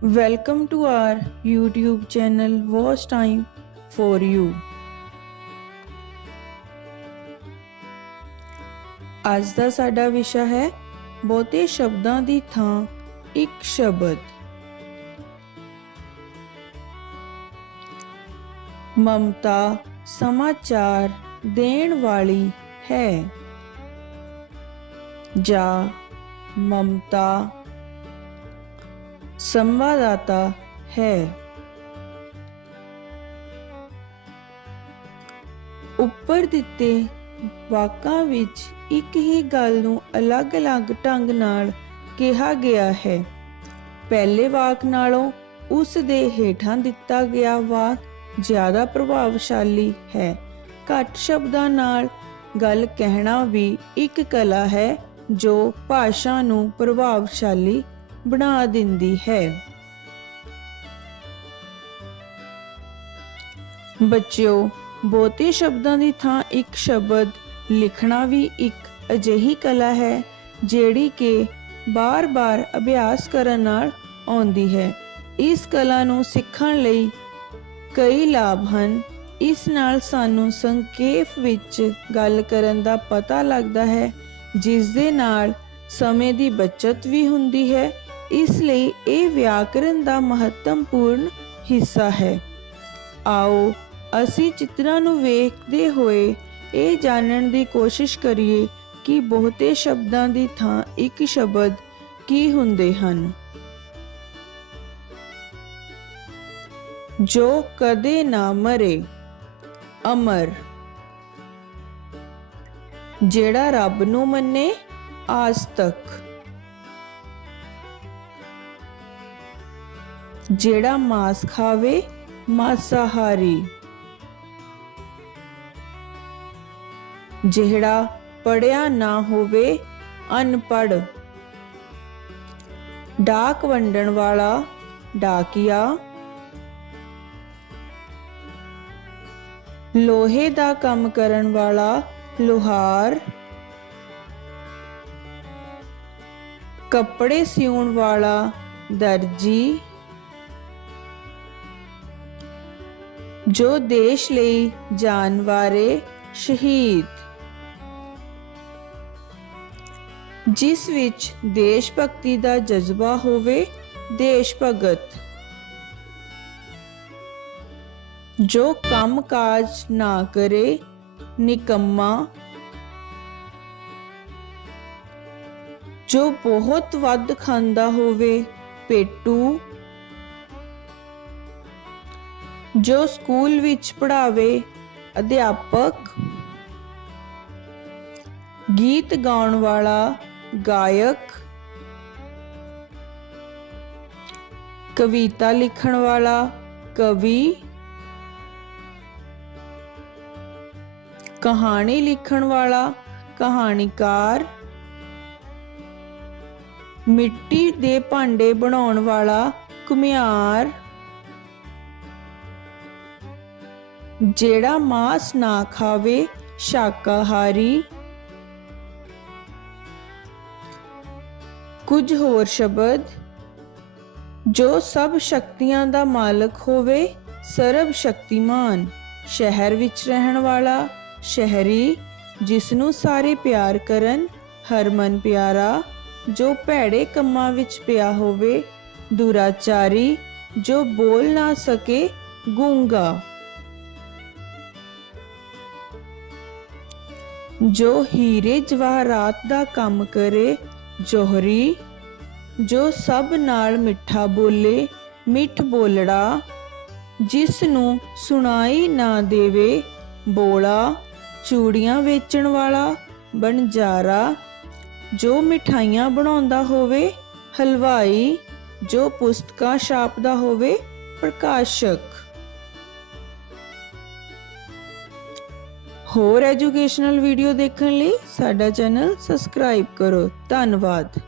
Welcome to our YouTube channel Watch Time for You. ਅੱਜ ਦਾ ਸਾਡਾ ਵਿਸ਼ਾ ਹੈ ਬਹੁਤੇ ਸ਼ਬਦਾਂ ਦੀ ਥਾਂ ਇੱਕ ਸ਼ਬਦ ਮਮਤਾ ਸਮਾਚਾਰ ਦੇਣ ਵਾਲੀ ਹੈ ਜਾਂ ਮਮਤਾ ਸੰਵਾਦਦਾਤਾ ਹੈ। ਉੱਪਰ ਦਿੱਤੇ ਵਾਕਾਂ ਵਿੱਚ ਇੱਕ ਹੀ ਗੱਲ ਨੂੰ ਅਲੱਗ-ਅਲੱਗ ਢੰਗ ਨਾਲ ਕਿਹਾ ਗਿਆ ਹੈ। ਪਹਿਲੇ ਵਾਕ ਨਾਲੋਂ ਉਸ ਦੇ ਹੇਠਾਂ ਦਿੱਤਾ ਗਿਆ ਵਾਕ ਜ਼ਿਆਦਾ ਪ੍ਰਭਾਵਸ਼ਾਲੀ ਹੈ। ਘੱਟ ਸ਼ਬਦਾਂ ਨਾਲ ਗੱਲ ਕਹਿਣਾ ਵੀ ਇੱਕ ਕਲਾ ਹੈ ਜੋ ਭਾਸ਼ਾ ਨੂੰ ਪ੍ਰਭਾਵਸ਼ਾਲੀ ਬਣਾ ਦਿੰਦੀ ਹੈ। ਬੱਚਿਓ, ਬਹੁਤੇ ਸ਼ਬਦਾਂ ਦੀ ਥਾਂ ਇੱਕ ਸ਼ਬਦ, ਲਿਖਣਾ ਵੀ ਇੱਕ ਅਜਿਹੀ ਕਲਾ ਹੈ, ਜਿਹੜੀ ਕਿ ਬਾਰ-ਬਾਰ ਅਭਿਆਸ ਕਰਨ ਨਾਲ ਆਉਂਦੀ ਹੈ। ਇਸ ਕਲਾ ਨੂੰ ਸਿੱਖਣ ਲਈ ਕਈ ਲਾਭ ਹਨ। ਇਸ ਨਾਲ ਸਾਨੂੰ ਸੰਖੇਪ ਵਿੱਚ ਗੱਲ ਕਰਨ ਦਾ ਪਤਾ ਲੱਗਦਾ ਹੈ ਜਿਸ ਦੇ ਨਾਲ ਸਮੇਂ ਦੀ ਬਚਤ ਵੀ ਹੁੰਦੀ ਹੈ ਇਸ ਲਈ ਇਹ ਵਿਆਕਰਨ ਦਾ ਮਹੱਤਵਪੂਰਨ ਹਿੱਸਾ ਹੈ। ਆਓ ਅਸੀਂ ਚਿੱਤਰਾਂ ਨੂੰ ਵੇਖਦੇ ਹੋਏ ਇਹ ਜਾਣਨ ਦੀ ਕੋਸ਼ਿਸ਼ ਕਰੀਏ ਕਿ ਬਹੁਤੇ ਸ਼ਬਦਾਂ ਦੀ ਥਾਂ ਇੱਕ ਸ਼ਬਦ ਕੀ ਹੁੰਦੇ ਹਨ। ਜੋ ਕਦੇ ਨਾ ਮਰੇ, ਅਮਰ। ਜਿਹੜਾ ਰੱਬ ਨੂੰ ਮੰਨੇ, ਆਜ ਤੱਕ। ਜਿਹੜਾ ਮਾਸ ਖਾਵੇ, ਮਾਸਾਹਾਰੀ। ਜਿਹੜਾ ਪੜਿਆ ਨਾ ਹੋਵੇ ਅਨਪੜ ਡਾਕ ਵੰਡਣ ਵਾਲਾ, ਡਾਕੀਆ। ਲੋਹੇ ਦਾ ਕੰਮ ਕਰਨ ਵਾਲਾ, ਲੋਹਾਰ। ਕੱਪੜੇ ਸਿਉਣ ਵਾਲਾ, ਦਰਜੀ। ਜੋ ਦੇਸ਼ ਲਈ ਜਾਨ ਵਾਰੇ ਸ਼ਹੀਦ। ਜਿਸ ਵਿੱਚ ਦੇਸ਼ ਭਗਤੀ ਦਾ ਜਜ਼ਬਾ ਹੋਵੇ, ਦੇਸ਼ ਭਗਤ। ਜੋ ਕੰਮ ਕਾਜ ਨਾ ਕਰੇ, ਨਿਕੰਮਾ। ਜੋ ਬਹੁਤ ਵੱਧ ਖਾਂਦਾ ਹੋਵੇ, ਪੇਟੂ। ਜੋ ਸਕੂਲ ਵਿੱਚ ਪੜਾਵੇ ਅਧਿਆਪਕ, ਗੀਤ ਗਾਉਣ ਵਾਲਾ ਗਾਇਕ, ਕਵਿਤਾ ਲਿਖਣ ਵਾਲਾ ਕਵੀ, ਕਹਾਣੀ ਲਿਖਣ ਵਾਲਾ ਕਹਾਣੀਕਾਰ, ਮਿੱਟੀ ਦੇ ਭਾਂਡੇ ਬਣਾਉਣ ਵਾਲਾ ਘੁਮਿਆਰ ਜਿਹੜਾ ਮਾਸ ਨਾ ਖਾਵੇ, ਸ਼ਾਕਾਹਾਰੀ। ਕੁਝ ਹੋਰ ਸ਼ਬਦ, ਜੋ ਸਭ ਸ਼ਕਤੀਆਂ ਦਾ ਮਾਲਕ ਹੋਵੇ, ਸਰਬ ਸ਼ਕਤੀਮਾਨ, ਸ਼ਹਿਰ ਵਿੱਚ ਰਹਿਣ ਵਾਲਾ, ਸ਼ਹਿਰੀ ਜਿਸ ਨੂੰ ਸਾਰੇ ਪਿਆਰ ਕਰਨ, ਹਰਮਨ ਪਿਆਰਾ, ਜੋ ਭੈੜੇ ਕੰਮਾਂ ਵਿੱਚ ਪਿਆ ਹੋਵੇ, ਦੁਰਾਚਾਰੀ, ਜੋ ਬੋਲ ਨਾ ਸਕੇ, ਗੂੰਗਾ। ਜੋ ਹੀਰੇ ਜਵਾਹਰਾਤ ਦਾ ਕੰਮ ਕਰੇ, ਜੋਹਰੀ, ਜੋ ਸਭ ਨਾਲ ਮਿੱਠਾ ਬੋਲੇ, ਮਿੱਠ ਬੋਲੜਾ, ਜਿਸ ਨੂੰ ਸੁਣਾਈ ਨਾ ਦੇਵੇ, ਬੋਲਾ, ਚੂੜੀਆਂ ਵੇਚਣ ਵਾਲਾ, ਬਣਜਾਰਾ, ਜੋ ਮਿਠਾਈਆਂ ਬਣਾਉਂਦਾ ਹੋਵੇ, ਹਲਵਾਈ, ਜੋ ਪੁਸਤਕਾਂ ਛਾਪਦਾ ਹੋਵੇ, ਪ੍ਰਕਾਸ਼ਕ। ਹੋਰ ਐਜੂਕੇਸ਼ਨਲ ਵੀਡੀਓ ਦੇਖਣ ਲਈ ਸਾਡਾ ਚੈਨਲ ਸਬਸਕ੍ਰਾਈਬ ਕਰੋ। ਧੰਨਵਾਦ।